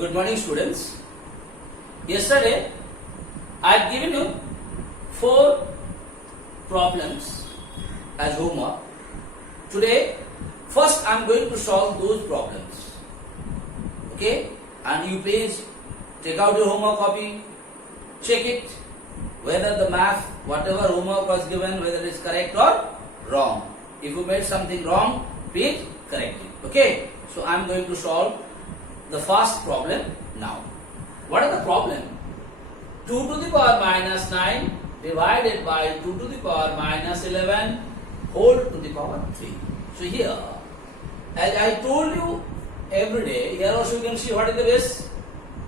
Good morning, students. Yesterday, I had given you 4 problems as homework. Today, first I am going to solve those problems. Okay? And you please take out your homework copy, check it, whether the math, whatever homework was given, whether it is correct or wrong. If you made something wrong, please correct it. Okay? So I am going to solve the first problem now. What is the problem? 2 to the power minus 9 divided by 2 to the power minus 11 whole to the power 3. So here, as I told you every day, here also you can see what is the base?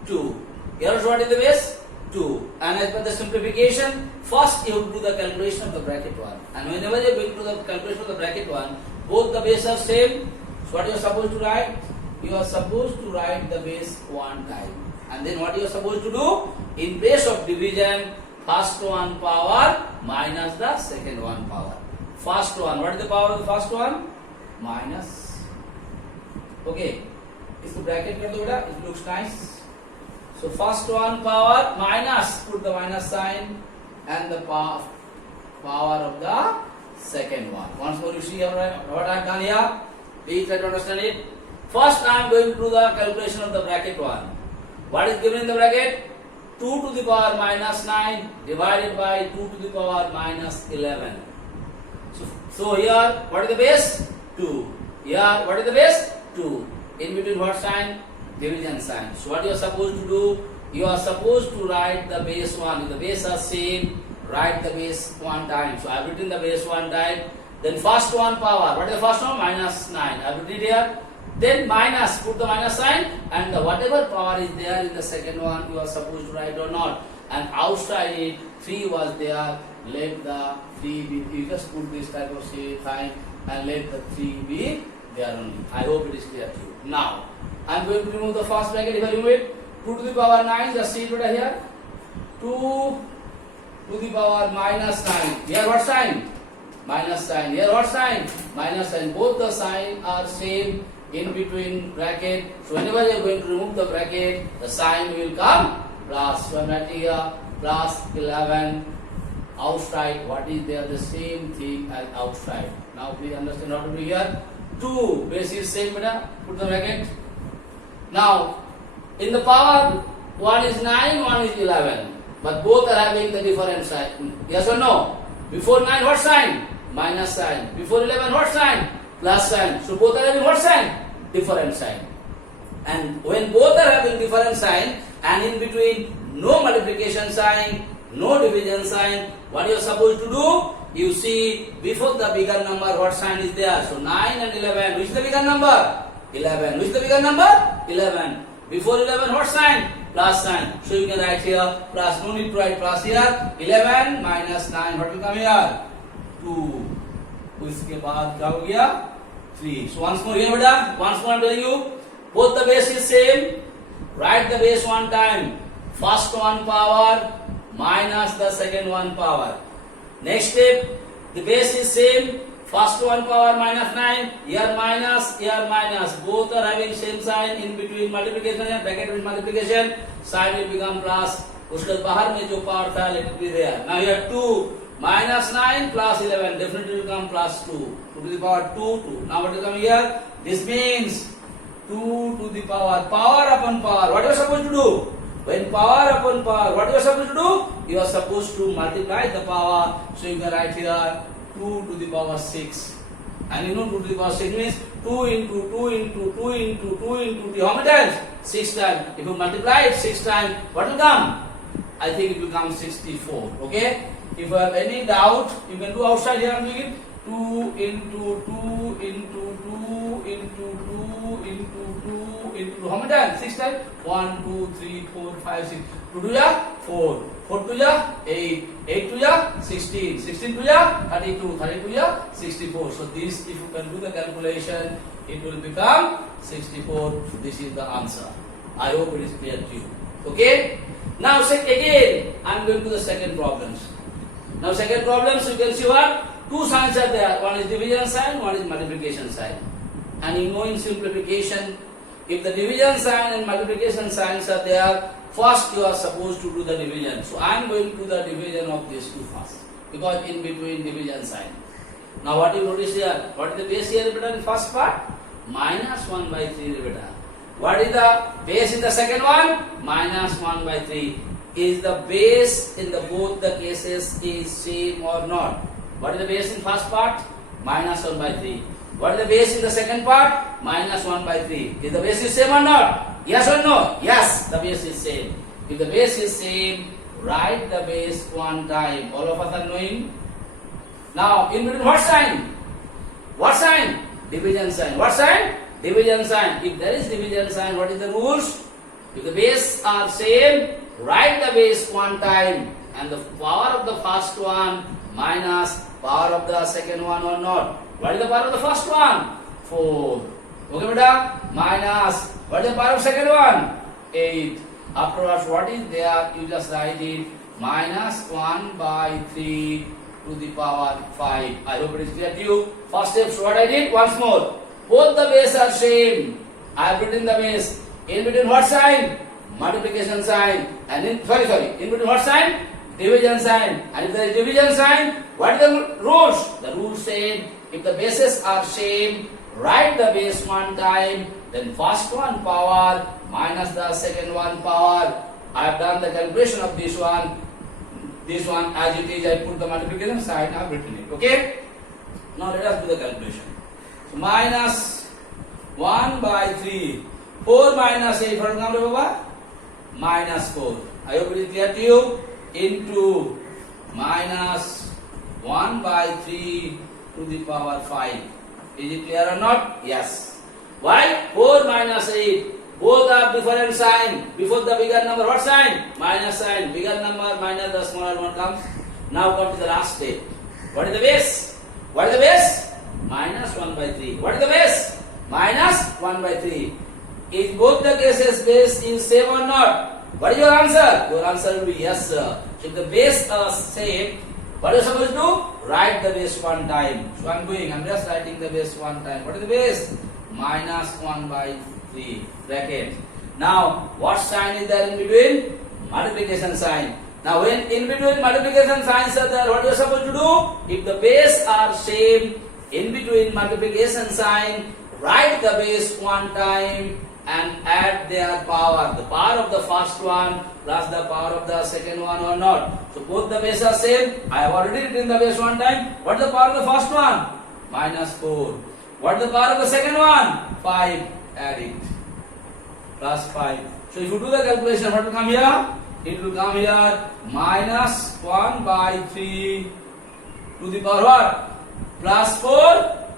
2. Here also what is the base? 2. And as per the simplification, first you do the calculation of the bracket 1. And whenever you bring to the calculation of the bracket 1, both the base are same. So what you are supposed to write? You are supposed to write the base 1 time. And then what you are supposed to do? In place of division, first one power minus the second one power. First one, what is the power of the first one? Minus. Okay. Is the bracket कर दो बेटा? It looks nice. So first one power minus, put the minus sign, and the power of the second one. Once more you see what I have done here. Please try to understand it. First I am going to do the calculation of the bracket 1. What is given in the bracket? 2 to the power minus 9 divided by 2 to the power minus 11. So here, what is the base? 2. Here, what is the base? 2. In between what sign? Division sign. So what you are supposed to do? You are supposed to write the base 1. If the base are same, write the base 1 time. So I have written the base 1 time. Then first one power. What is the first one? Minus 9. I have written here. Then minus, put the minus sign, and the whatever power is there in the second one, you are supposed to write or not. And outside it, 3 was there, let the 3 be, you just put this type of sign and let the 3 be there only. I hope it is clear to you. Now, I am going to remove the first bracket. If I remove it, 2 to the power 9, just see it over here. 2 to the power minus 9. Here what sign? Minus sign. Here what sign? Minus sign. Both the sign are same. In between bracket, so whenever you are going to remove the bracket, the sign will come plus. So I am writing here plus 11 outside. What is there? The same thing as outside. Now please understand how to do here. 2 base is same, beta. Put the bracket. Now in the power, one is 9, one is 11, but both are having the different sign. Yes or no? Before 9, what sign? Minus sign. Before 11, what sign? Plus sign. So both are having what sign? Different sign. And when both are having different sign and in between no multiplication sign, no division sign, what you are supposed to do? You see before the bigger number what sign is there. So 9 and 11. Which is the bigger number? 11. Which is the bigger number? 11. Before 11 what sign? Plus sign. So you can write here plus. No need to write plus here. 11 minus 9. What will come here? 2. उसके बाद क्या हो गया? 3. So once more here beta. Once more I am telling you. Both the base is same. Write the base 1 time. First one power minus the second one power. Next step. The base is same. First one power minus 9. Here minus. Here minus. Both are having same sign. In between multiplication and bracket with multiplication. Sign will become plus. उसके बाहर में जो power था let it be there. Now here 2. Minus 9 plus 11 definitely will come plus 2. 2 to the power 2, 2. Now what will come here? This means 2 to the power. Power upon power. What you are supposed to do? When power upon power, what you are supposed to do? You are supposed to multiply the power. So you can write here 2 to the power 6. And you know 2 to the power 6 means 2 into 2 into 2 into 2 into 2. How many times? 6 times. If you multiply it 6 times, what will come? I think it will come 64. Okay? If you have any doubt, you can do outside here. I'm doing it. 2 into 2 into 2 into 2 into 2 into how many times? 6 times? 1, 2, 3, 4, 5, 6. 2 to ya 4. 4 to ya 8. 8 to ya 16. 16 to ya 32. 32 ya 64. So this, if you can do the calculation, it will become 64. This is the answer. I hope it is clear to you. Okay? Now again, I am going to the second problems. Now second problems, you can see what? 2 signs are there. One is division sign, one is multiplication sign. And you know in simplification, if the division sign and multiplication signs are there, first you are supposed to do the division. So I am going to do the division of these two first, because in between division sign. Now what you notice here? What is the base here beta in first part? Minus 1 by 3 beta. What is the base in the second one? Minus 1 by 3. Is the base in the both the cases is same or not? What is the base in first part? Minus 1 by 3. What is the base in the second part? Minus 1 by 3. Is the base is same or not? Yes or no? Yes, the base is same. If the base is same, write the base one time. All of us are knowing. Now, in between what sign? What sign? Division sign. What sign? Division sign. If there is division sign, what is the rules? If the base are same, write the base one time, and the power of the first one minus power of the second one or not. What is the power of the first one? 4. Okay, beta? Minus. What is the power of second one? 8. Afterwards, what is there? You just write it. Minus 1 by 3 to the power 5. I hope it is clear to you. First step, what I did? Once more. Both the base are same. I have written the base. In between what sign? Multiplication sign. And in between what sign? Division sign. And if there is division sign, what is the rules? The rules say, if the bases are same, write the base one time, then first one power minus the second one power. I have done the calculation of this one. This one as it is, I put the multiplication sign, I have written it. Okay? Now let us do the calculation. So minus 1 by 3. 4 minus 8, what number Baba? Minus 4. I hope it is clear to you. Into minus 1 by 3 to the power 5. Is it clear or not? Yes. Why? 4 minus 8. Both are different sign. Before the bigger number, what sign? Minus sign. Bigger number minus the smaller one comes. Now come to the last step. What is the base? What is the base? Minus 1 by 3. What is the base? Minus 1 by 3. Is both the cases base is same or not? What is your answer? Your answer will be yes, sir. So if the base are same, what are you supposed to do? Write the base one time. So I'm just writing the base one time. What is the base? Minus 1 by 3 bracket. Now, what sign is there in between? Multiplication sign. Now, when in between multiplication signs are there, what are you supposed to do? If the base are same, in between multiplication sign, write the base one time and add their power. The power of the first one plus the power of the second one or not. So both the base are same. I have already written the base one time. What is the power of the first one? Minus 4. What is the power of the second one? 5. Add it. Plus 5. So if you do the calculation, what will come here? It will come here minus 1 by 3 to the power what? Plus 4.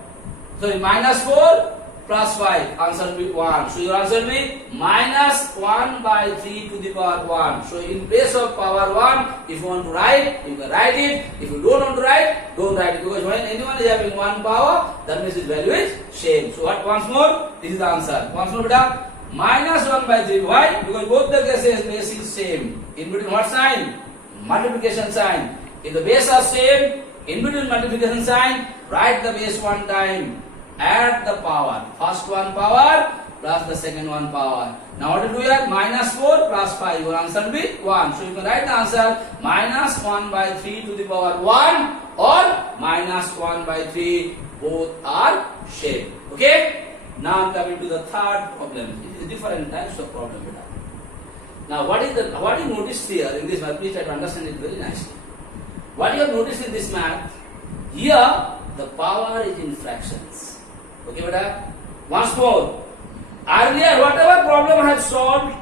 Sorry, minus 4 plus 5. Answer will be 1. So your answer will be minus 1 by 3 to the power 1. So in place of power 1, if you want to write, you can write it. If you don't want to write, don't write it. Because when anyone is having 1 power, that means its value is same. So what? Once more, this is the answer. Once more, beta. Minus 1 by 3. Why? Because both the cases base is same. In between what sign? Multiplication sign. If the base are same, in between multiplication sign, write the base one time. Add the power. First one power plus the second one power. Now what to do here? Minus 4 plus 5. Your answer will be 1. So you can write the answer minus 1 by 3 to the power 1 or minus 1 by 3. Both are same. Okay? Now I am coming to the third problem. It is different types of problem. Now what you noticed here in this math, please try to understand it very nicely. What you have noticed in this math, here the power is in fractions. Okay, beta? Once more. Earlier, whatever problem I have solved,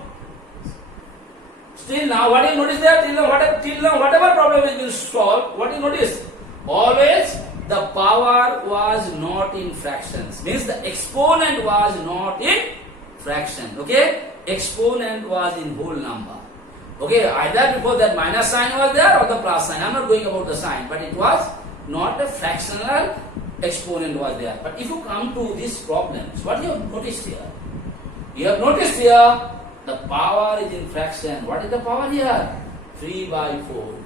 still now, what you notice there? Till now, whatever problem has been solved, what you notice? Always the power was not in fractions. Means the exponent was not in fraction. Okay? Exponent was in whole number. Okay, either before that minus sign was there or the plus sign. I am not going about the sign, but it was not a fractional exponent was there. But if you come to these problems, what you have noticed here? You have noticed here the power is in fraction. What is the power here? 3 by 4.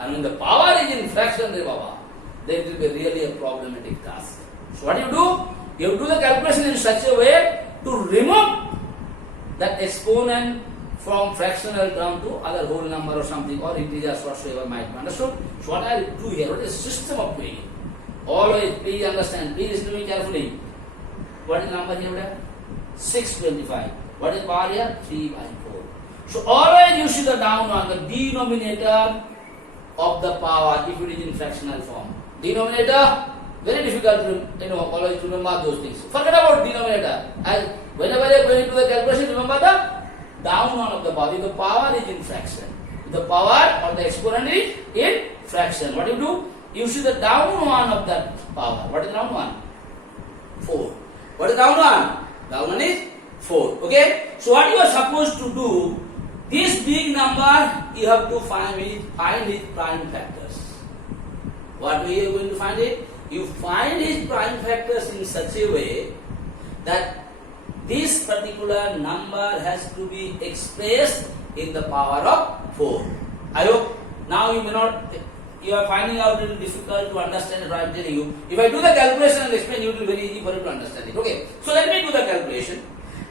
And when the power is in fraction, then it will be really a problematic task. So what do? You have to do the calculation in such a way to remove that exponent from fractional term to other whole number or something, or integers whatsoever might be. Understood? So what I do here, what is the system of doing it? Always please understand, please listen to me carefully. What is the number here? 625. What is power here? 3 by 4. So always you see the down one, the denominator of the power if it is in fractional form. Denominator, very difficult to always remember those things. Forget about denominator. And whenever you go into the calculation, remember the down one of the power. If the power is in fraction, if the power or the exponent is in fraction, what do? You see the down one of that power. What is down one? 4. What is down one? Down one is 4. Okay? So what you are supposed to do, this big number you have to find its prime factors. What way you are going to find it? You find its prime factors in such a way that this particular number has to be expressed in the power of 4. I hope now you are finding out a little difficult to understand what I am telling you. If I do the calculation and explain, it will be very easy for you to understand it. Okay. So let me do the calculation.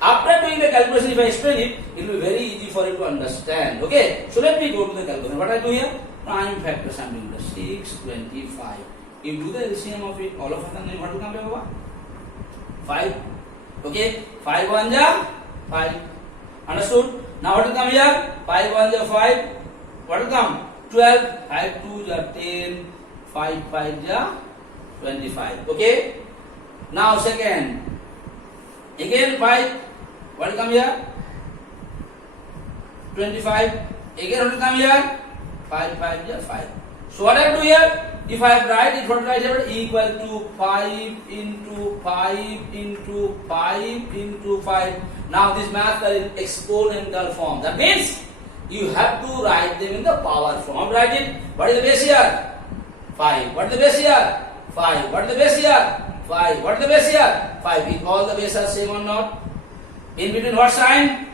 After doing the calculation, if I explain it, it will be very easy for you to understand. Okay. So let me go to the calculation. What I do here? Prime factors I am doing. 625. You do the LCM of it. All of us know what will come back? 5. Okay. 5 1 ja 5. Understood? Now what will come here? 5 1 ja 5. What will come? 12, 5 2 ja 10, 5 5 ja 25. Okay. Now second. Again 5. What will come here? 25. Again what will come here? 5 5 ja 5. So what I do here? If I write it, what write here? Equal to 5 into 5 into 5 into 5. Now this math are in exponential form. That means you have to write them in the power form. Write it. What is the base here? 5. What is the base here? 5. What is the base here? 5. What is the base here? 5. If all the bases are same or not? In between what sign?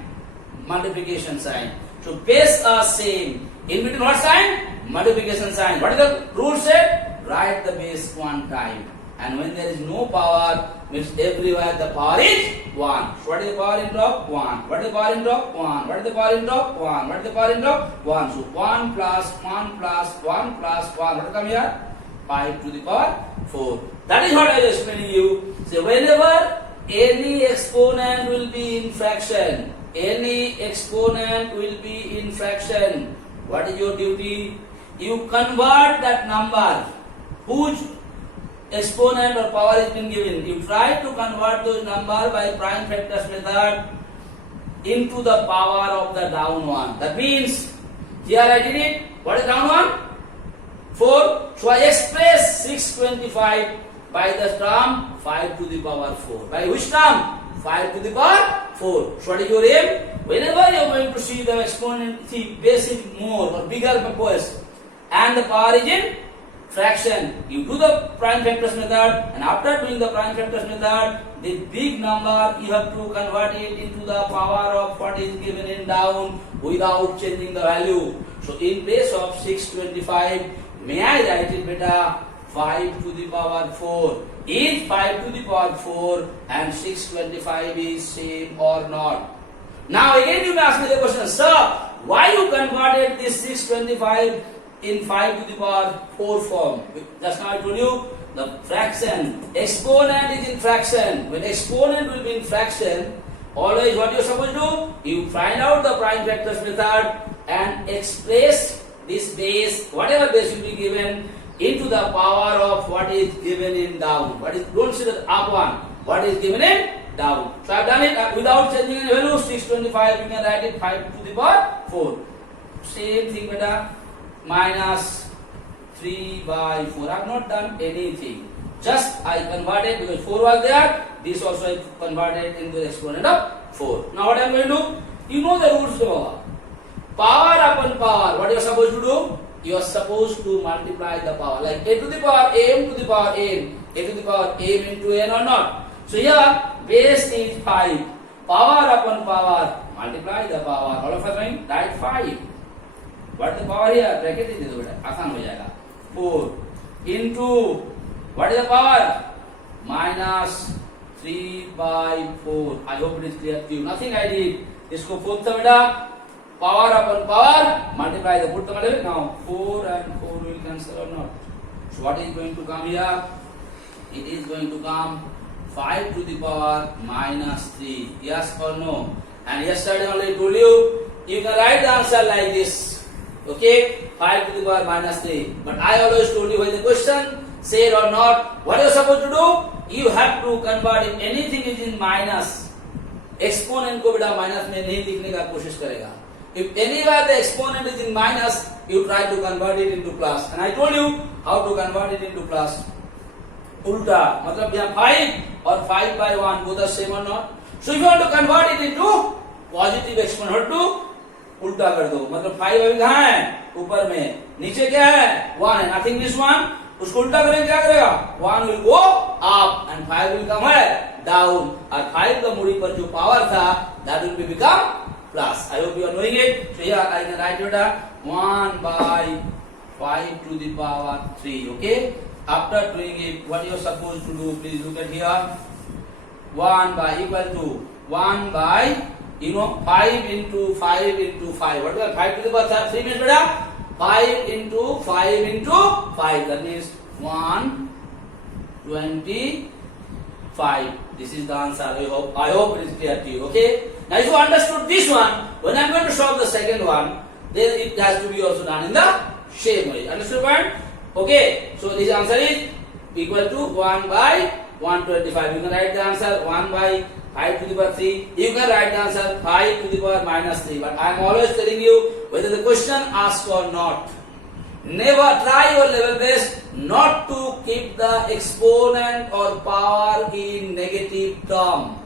Multiplication sign. So base are same. In between what sign? Multiplication sign. What is the rule said? Write the base one time. And when there is no power, means everywhere the power is 1. So what is the power in drop? 1. What is the power in drop? 1. What is the power in drop? 1. What is the power in drop? 1. So 1 plus 1 plus 1 plus 1. What will come here? 5 to the power 4. That is what I was explaining you. So whenever any exponent will be in fraction, any exponent will be in fraction, what is your duty? You convert that number whose exponent or power has been given. You try to convert those number by prime factors method into the power of the down one. That means here I did it. What is down one? 4. So I express 625 by the term 5 to the power 4. By which term? 5 to the power 4. So what is your aim? Whenever you are going to see the exponent, see base is more or bigger purpose, and the power is in fraction, you do the prime factors method, and after doing the prime factors method, the big number you have to convert it into the power of what is given in down without changing the value. So in place of 625, may I write it beta 5 to the power 4. Is 5 to the power 4 and 625 is same or not? Now again you may ask me the question, sir, why you converted this 625 in 5 to the power 4 form? Just now I told you, the fraction, exponent is in fraction. When exponent will be in fraction, always what you are supposed to do? You find out the prime factors method and express this base, whatever base will be given, into the power of what is given in down. What is, don't see the up one, what is given in down. So I have done it without changing any value. 625, you can write it 5 to the power 4. Same thing beta, minus 3 by 4. I have not done anything. Just I converted because 4 was there. This also I converted into the exponent of 4. Now what I am going to do? You know the rules of power. Power upon power. What you are supposed to do? You are supposed to multiply the power. Like a to the power m to the power n. A to the power m into n or not. So here base is 5. Power upon power. Multiply the power. All of us going? Write 5. What is the power here? Bracket is the आसान हो जाएगा. 4 into what is the power? Minus 3 by 4. I hope it is clear to you. Nothing I did. इसको 4 था बेटा, power upon power, multiply the put the multiply. Now 4 and 4 will cancel or not? So what is going to come here? It is going to come 5 to the power minus 3. Yes or no? And yesterday only told you, you can write the answer like this. Okay? 5 to the power minus 3. But I always told you when the question, say it or not, what you are supposed to do? You have to convert if anything is in minus. Exponent को बेटा minus में नहीं लिखने का कोशिश करेगा. If anywhere the exponent is in minus, you try to convert it into plus. And I told you how to convert it into plus. उल्टा मतलब यहाँ 5 और 5 by 1 both are same or not? So if you want to convert it into positive exponent, to उल्टा कर दो. मतलब 5 अभी कहाँ है? ऊपर में. नीचे क्या है? 1 है. Nothing this one. उसको उल्टा करेंगे क्या करेगा? 1 will go up and 5 will come है down. और 5 का मूडी पर जो पावर था that will be become plus. I hope you are knowing it. So here I can write it 1 by 5 to the power 3. Okay. After doing it, what you are supposed to do? Please look at here. 1 by equal to 1 by 5 into 5 into 5. What is 5 to the power 3 means beta? 5 into 5 into 5. That means 125. This is the answer. I hope it is clear to you. Okay. Now if you understood this one, when I am going to solve the second one, then it has to be also done in the same way. Understood point? Okay. So this answer is equal to 1 by 125. You can write the answer 1 by 5 to the power 3. You can write the answer 5 to the power minus 3. But I am always telling you whether the question asks or not. Never try your level best not to keep the exponent or power in negative term.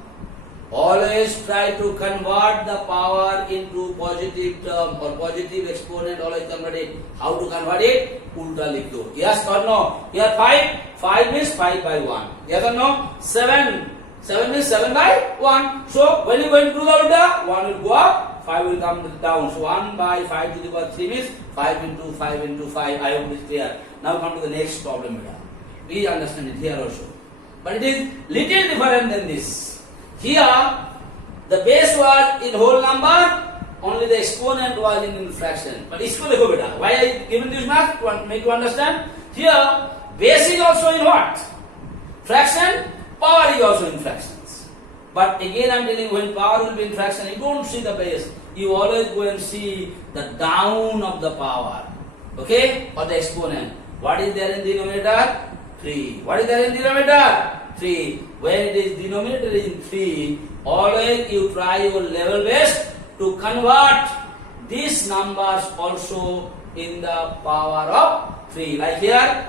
Always try to convert the power into positive term or positive exponent. Always convert it. How to convert it? Ulta likh do. Yes or no? Here 5. 5 means 5 by 1. Yes or no? 7. 7 means 7 by 1. So when you going to do the ulta, 1 will go up, 5 will come down. So 1 by 5 to the power 3 means 5 into 5 into 5. I hope it is clear. Now come to the next problem. Please understand it here also. But it is little different than this. Here the base was in whole number, only the exponent was in fraction. But इसको देखो बेटा. Why I given this math? To make you understand. Here base is also in what? Fraction. Power is also in fractions. But again I am telling you, when power will be in fraction, you don't see the base. You always go and see the down of the power. Okay? Or the exponent. What is there in denominator? 3. What is there in denominator? 3. When it is denominator is in 3, always you try your level best to convert these numbers also in the power of 3. Like here.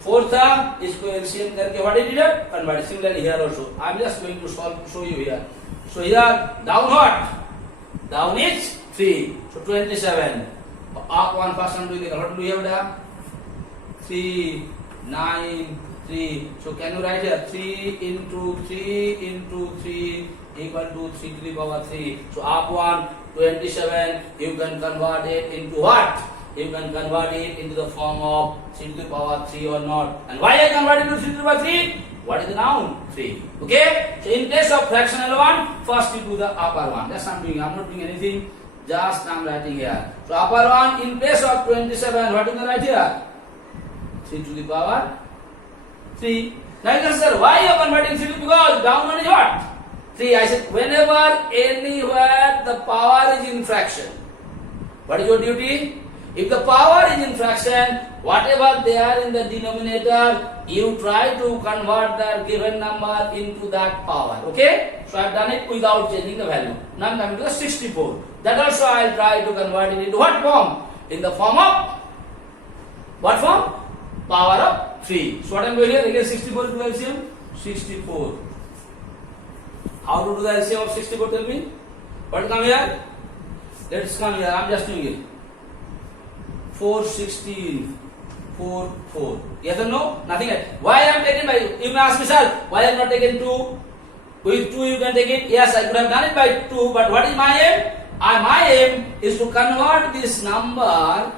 4 था, इसको LCM करके what is it? Convert. Similarly here also. I am just going to show you here. So here down what? Down is 3. So 27. Up 1 person do it. What do you have there? 3, 9, 3. So can you write here 3 into 3 into 3 equal to 3 to the power 3. So up 1, 27. You can convert it into what? You can convert it into the form of 3 to the power 3 or not. And why I convert it to 3 to the power 3? What is the noun? 3. Okay? So in place of fractional one, first you do the upper one. That's what I'm doing. I'm not doing anything. Just I'm writing here. So upper one in place of 27. What you can write here? 3 to the power 3. Now you can say, why you are converting 3 to the because down one is what? 3. I said, whenever anywhere the power is in fraction. What is your duty? If the power is in fraction, whatever they are in the denominator, you try to convert the given number into that power. Okay? So I have done it without changing the value. Now I am coming to the 64. That also I will try to convert it into what form? In the form of what form? Power of 3. So what I am doing here? Again 64 to LCM. 64. How to do the LCM of 64? Tell me. What come here? Let's come here. I am just doing it. 4, 16, 4, 4. Yes or no? Nothing else. Why I am taking by, you may ask me, sir, why I am not taking 2? With 2 you can take it. Yes, I could have done it by 2, but what is my aim? My aim is to convert this number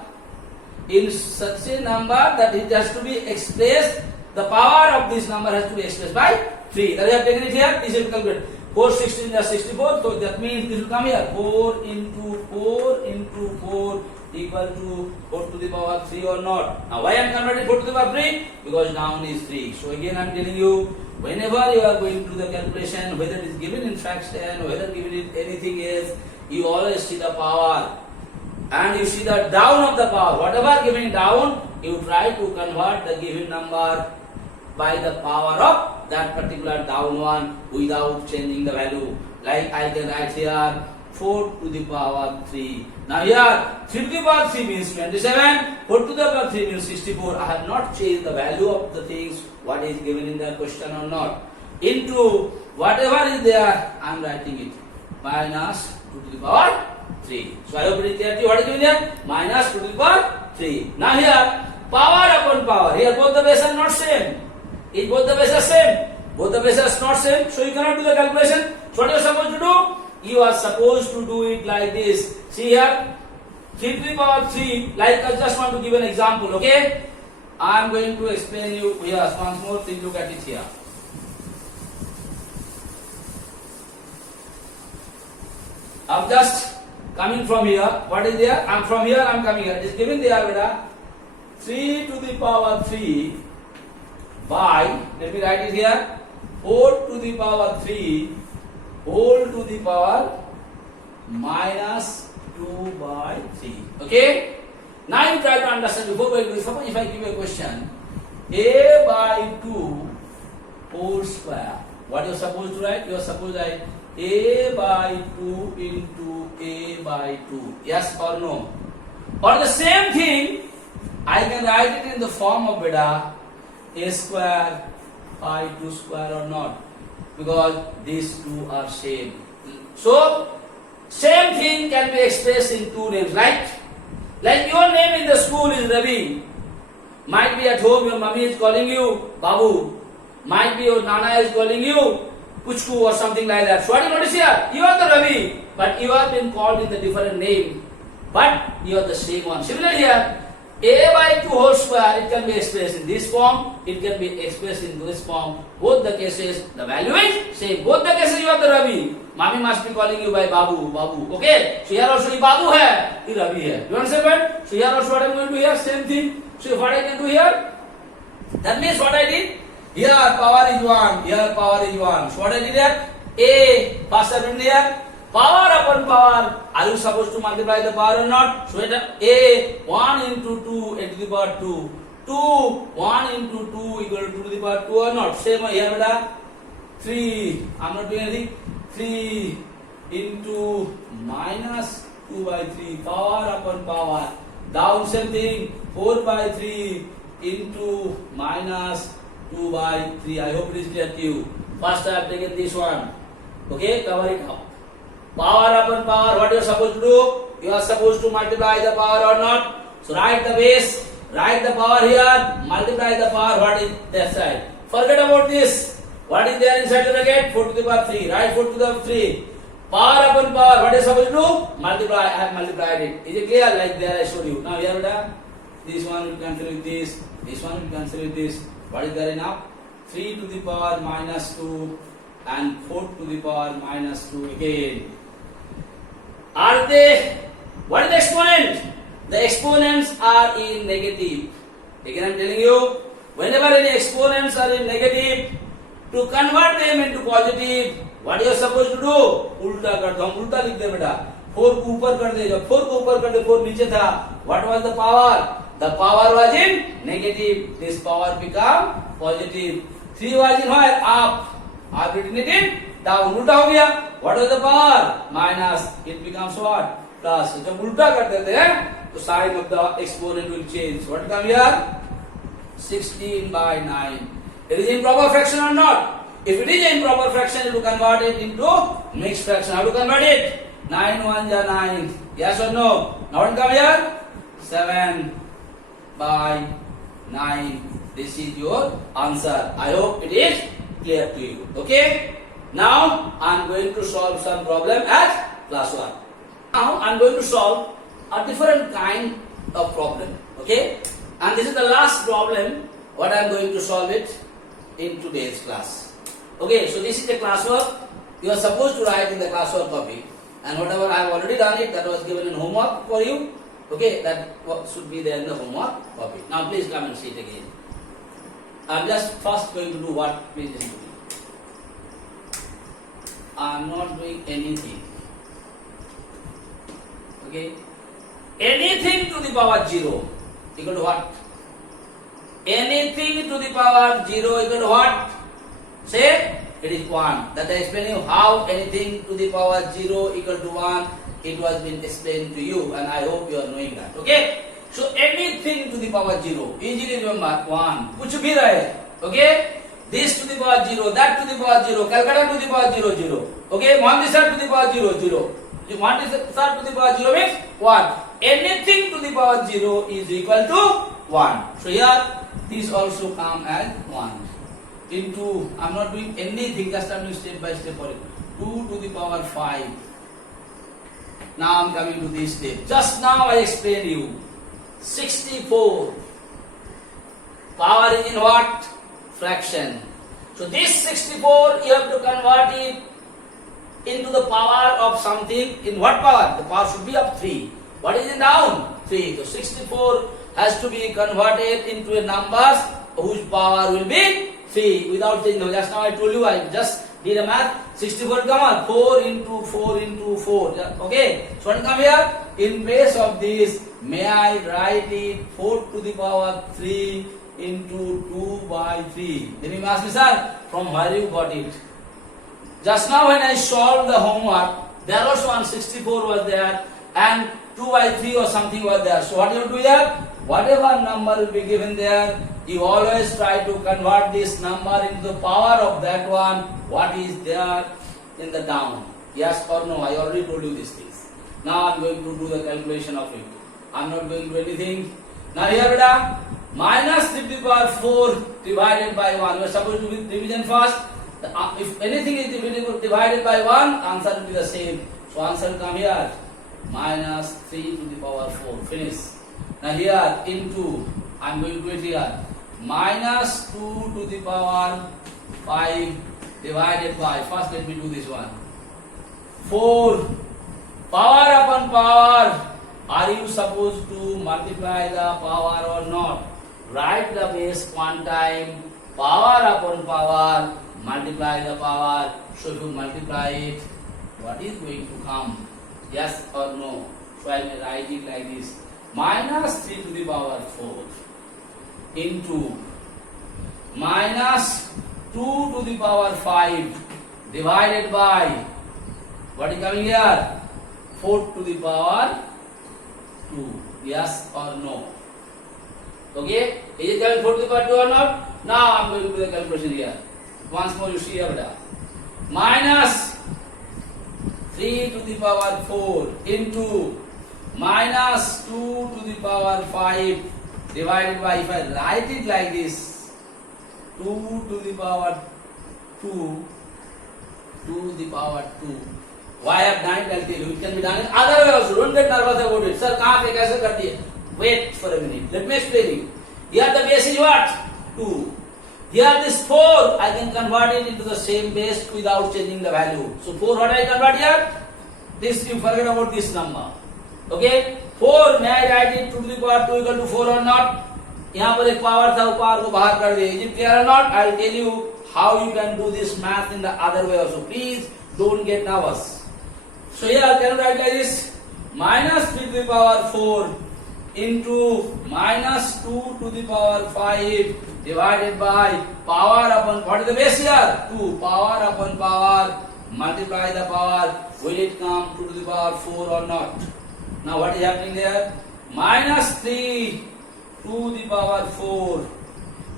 in such a number that it has to be expressed, the power of this number has to be expressed by 3. That we have taken it here, this is calculated. 4 16 is 64. So that means this will come here. 4 into 4 into 4 equal to 4 to the power 3 or not. Now why I am converting 4 to the power 3? Because noun is 3. So again I am telling you, whenever you are going to the calculation, whether it is given in fraction, whether given in anything else, you always see the power. And you see the down of the power. Whatever given down, you try to convert the given number by the power of that particular down one without changing the value. Like I can write here 4 to the power 3. Now here 3 to the power 3 means 27, 4 to the power 3 means 64. I have not changed the value of the things what is given in the question or not. Into whatever is there, I am writing it. Minus 2 to the power 3. So I hope it is clear to you what is given here? Minus 2 to the power 3. Now here power upon power. Here both the bases are not same. If both the bases are same, both the bases are not same, so you cannot do the calculation. So what you are supposed to do? You are supposed to do it like this. See here, 3 to the power 3. Like I just want to give an example. Okay, I am going to explain you here once more. Please look at it here. I'm just coming from here. What is there? I'm from here. I'm coming here. It is given there, beta. 3 to the power 3 by, let me write it here, 4 to the power 3 whole to the power minus 2 by 3. Okay? Now you try to understand. Before we do, suppose if I give you a question, a by 2 whole square. What you are supposed to write? You are supposed to write a by 2 into a by 2. Yes or no? Or the same thing, I can write it in the form of beta a square by 2 square or not, because these two are same. So same thing can be expressed in two names, right? Like your name in the school is Ravi. Might be at home your mummy is calling you Babu. Might be your nana is calling you Puchku or something like that. So what do you notice here? You are the Ravi, but you have been called in the different name, but you are the same one. Similarly here, a by 2 whole square, it can be expressed in this form, it can be expressed in this form. Both the cases, the value is same. Both the cases you have the Ravi. Mommy must be calling you by Babu, Babu. Okay? So here also Babu hai, Ravi hai. You understand what? So here also what I am going to do here, same thing. So what I can do here, that means what I did, here power is 1, here power is 1. So what I did here, a, first I did here, power upon power, are you supposed to multiply the power or not? So it a 1 into 2 into the power 2. 2 1 into 2 equal to 2 to the power 2 or not? Same here beta. 3, I am not doing anything. 3 into minus 2 by 3, power upon power. Down same thing, 4 by 3 into minus 2 by 3. I hope it is clear to you. First I have taken this one. Okay, cover it up. Power upon power, what you are supposed to do? You are supposed to multiply the power or not? So write the base, write the power here, multiply the power, what is that side? Forget about this. What is there inside the bracket? 4 to the power 3. Write 4 to the power 3. Power upon power, what are you supposed to do? Multiply, I have multiplied it. Is it clear? Like there I showed you. Now here beta, this one will cancel with this one will cancel with this. What is there enough? 3 to the power minus 2 and 4 to the power minus 2 again. Are they, what is the exponent? The exponents are in negative. Again I am telling you, whenever any exponents are in negative, to convert them into positive, what you are supposed to do? उल्टा कर दो, हम उल्टा लिख दे बेटा. 4 को ऊपर कर दे, जब 4 को ऊपर कर दे 4 नीचे था. What was the power? The power was in negative. This power become positive. 3 was in where? Up. I have written it in down. उल्टा हो गया. What was the power? Minus. It becomes what? Plus. जब उल्टा कर देते हैं, तो sign of the exponent will change. What come here? 16 by 9. It is improper fraction or not? If it is improper fraction, you convert it into mixed fraction. How to convert it? 9 1 ja 9. Yes or no? Now what come here? 7 by 9. This is your answer. I hope it is clear to you. Okay? Now I am going to solve some problem at class 1. Now I am going to solve a different kind of problem. Okay? And this is the last problem what I am going to solve it in today's class. Okay, so this is the classwork. you are supposed to write in the classwork copy, and whatever I have already done it, that was given in homework for you. Okay, that should be there in the homework copy. Now please come and see it again. I am just first going to do what? Please listen to me. I am not doing anything. Okay, anything to the power 0 equal to what? Anything to the power 0 equal to what? Say, it is 1. That I explain you how anything to the power 0 equal to 1. It was been explained to you, and I hope you are knowing that. Okay? So anything to the power 0, easily remember 1. कुछ भी रहे. Okay? This to the power 0, that to the power 0, Calcutta to the power 0, 0. Okay? Montessori to the power 0, 0. Montessori to the power 0 means 1. Anything to the power 0 is equal to 1. So here, these also come as 1. Into, I am not doing anything, just I am doing step by step for it. 2 to the power 5. Now I am coming to this step. Just now I explained you. 64. Power is in what? Fraction. So this 64 you have to convert it into the power of something. In what power? The power should be of 3. What is in down? 3. So 64 has to be converted into a numbers whose power will be 3 without changing. Just now I told you, I just did a math. 64 come on, 4 into 4 into 4. Okay, so what come here? In place of this, may I write it 4 to the power 3 into 2 by 3. Then you ask me, sir, from where you got it? Just now when I solved the homework, there also one 64 was there and 2 by 3 or something was there. So what you do here? Whatever number will be given there, you always try to convert this number into the power of that one, what is there in the down. Yes or no? I already told you these things. Now I am going to do the calculation of it. I am not going to do anything. Now here beta, minus 3 to the power 4 divided by 1. We are supposed to do division first. If anything is divided by 1, answer will be the same. So answer will come here. Minus 3 to the power 4. Finish. Now here into, I am going to do it here. Minus 2 to the power 5 divided by, first let me do this one. 4. Power upon power. Are you supposed to multiply the power or not? Write the base one time. Power upon power. Multiply the power. So if you multiply it, what is going to come? Yes or no? So I will write it like this. Minus 3 to the power 4 into minus 2 to the power 5 divided by, what is coming here? 4 to the power 2. Yes or no? Okay? Is it coming 4 to the power 2 or not? Now I am going to do the calculation here. Once more you see here. Minus 3 to the power 4 into minus 2 to the power 5 divided by, if I write it like this, 2 to the power 2 to the power 2. Why I have done it, I will tell you. It can be done in other way also. Don't get nervous about it. Sir, kahan pe kaise kar diye? Wait for a minute. Let me explain you. Here the base is what? 2. Here this 4, I can convert it into the same base without changing the value. So 4, what I convert here? This, you forget about this number. Okay? 4, may I write it 2 to the power 2 equal to 4 or not? यहाँ पर एक power था, वो power को बाहर कर दिया. Is it clear or not? I will tell you how you can do this math in the other way also. Please don't get nervous. So here I can write like this. Minus 3 to the power 4 into minus 2 to the power 5 divided by power upon, what is the base here? 2. Power upon power, multiply the power. Will it come 2 to the power 4 or not? Now what is happening there? Minus 3 to the power 4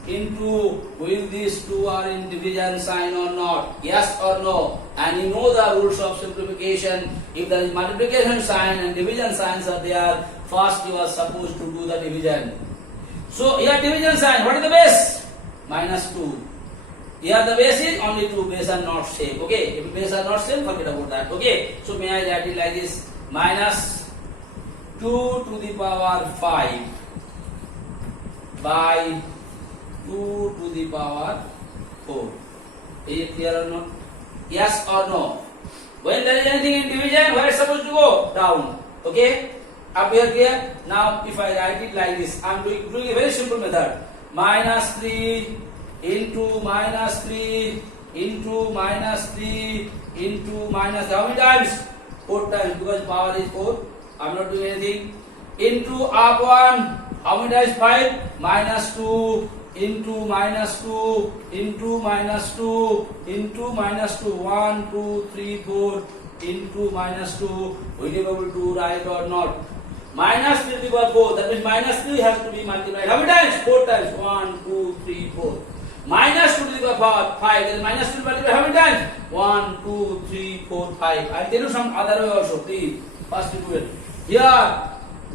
into, will these two are in division sign or not? Yes or no? And you know the rules of simplification. If there is multiplication sign and division signs are there, first you are supposed to do the division. So here division sign, what is the base? Minus 2. Here the base is only 2, base are not same. Okay, if base are not same, forget about that. Okay, so may I write it like this? Minus 2 to the power 5 by 2 to the power 4. Is it clear or not? Yes or no? When there is anything in division, where it's supposed to go? Down. Okay? Up here, clear? Now, if I write it like this, I am doing a very simple method. Minus 3 into minus 3 into minus 3 into minus, how many times? 4 times, because power is 4. I am not doing anything. Into up 1, how many times? 5. Minus 2 into minus 2 into minus 2 into minus 2. 1, 2, 3, 4 into minus 2. Will you be able to write or not? Minus 3 to the power 4. That means minus 3 has to be multiplied. How many times? 4 times. 1, 2, 3, 4. Minus 2 to the power 5. Then minus 2 multiplied how many times? 1, 2, 3, 4, 5. I'll tell you some other way also. Please. First do it. Here.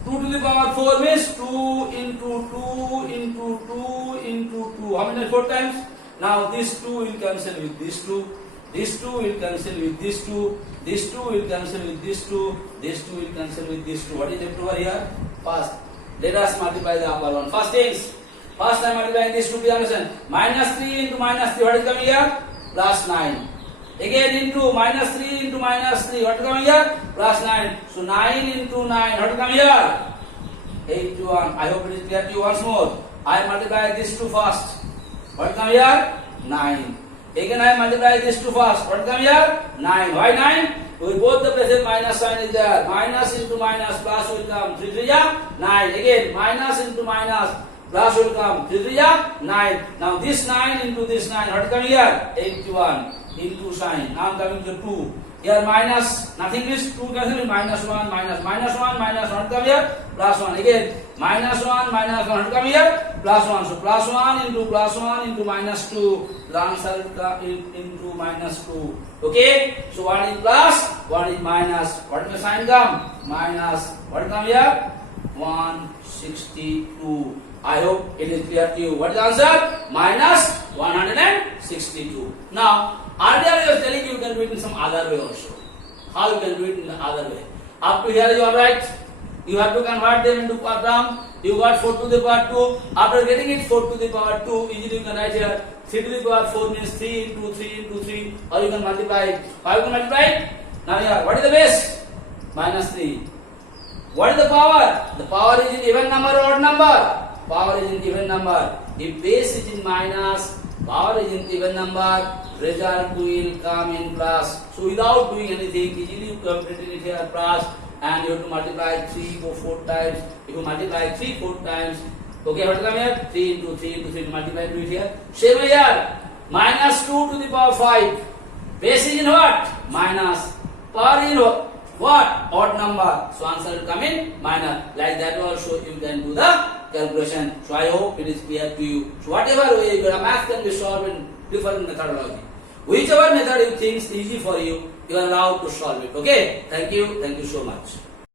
2 to the power 4 means 2 into 2 into 2 into 2. How many times? 4 times? Now this 2 will cancel with this 2. This 2 will cancel with this 2. This 2 will cancel with this 2. This 2 will cancel with this 2. What is left over here? First, let us multiply the upper one. First things. First I am multiplying this 2 to the understand. Minus 3 into minus 3. What is coming here? Plus 9. Again into minus 3 into minus 3. What is coming here? Plus 9. So 9 into 9. What is coming here? 81. I hope it is clear to you once more. I multiply this 2 first. What is coming here? 9. Again I multiply this 2 first. What is coming here? 9. Why 9? With both the places minus sign is there. Minus into minus plus will come. 3 3 9. Again minus into minus plus will come. 3 3 9. Now this 9 into this 9. What is coming here? 81 into sign. Now I am coming to 2. Here minus nothing is 2 cancel minus 1 minus 1 minus 1 come here plus 1 again minus 1 1 come here plus 1 so plus 1 into minus 2 the answer will come into minus 2. Okay, so one is plus, one is minus. What is the sign come? Minus. What come here? 162. I hope it is clear to you. What is the answer? Minus 162. Now, earlier I was telling you can do it in some other way also. How you can do it in the other way? Up to here you are right. You have to convert them into per term. You got 4 to the power 2. After getting it 4 to the power 2, easily you can write here 3 to the power 4 means 3 into 3 into 3. Or you can multiply it. How you can multiply it? Now here, what is the base? Minus 3. What is the power? The power is in even number or odd number? Power is in even number. If base is in minus, power is in even number, result will come in plus. So without doing anything, easily you completed it here plus, and you have to multiply 3 or 4 times. If you multiply 3 4 times, okay, what will come here? 3 into 3 into 3 to multiply to it here. Same way here. Minus 2 to the power 5. Base is in what? Minus. Power is in what? Odd number. So answer will come in minus. Like that also you can do the calculation. So I hope it is clear to you. So whatever way your math can be solved in different methodology. Whichever method you think is easy for you, you are allowed to solve it. Okay? Thank you so much.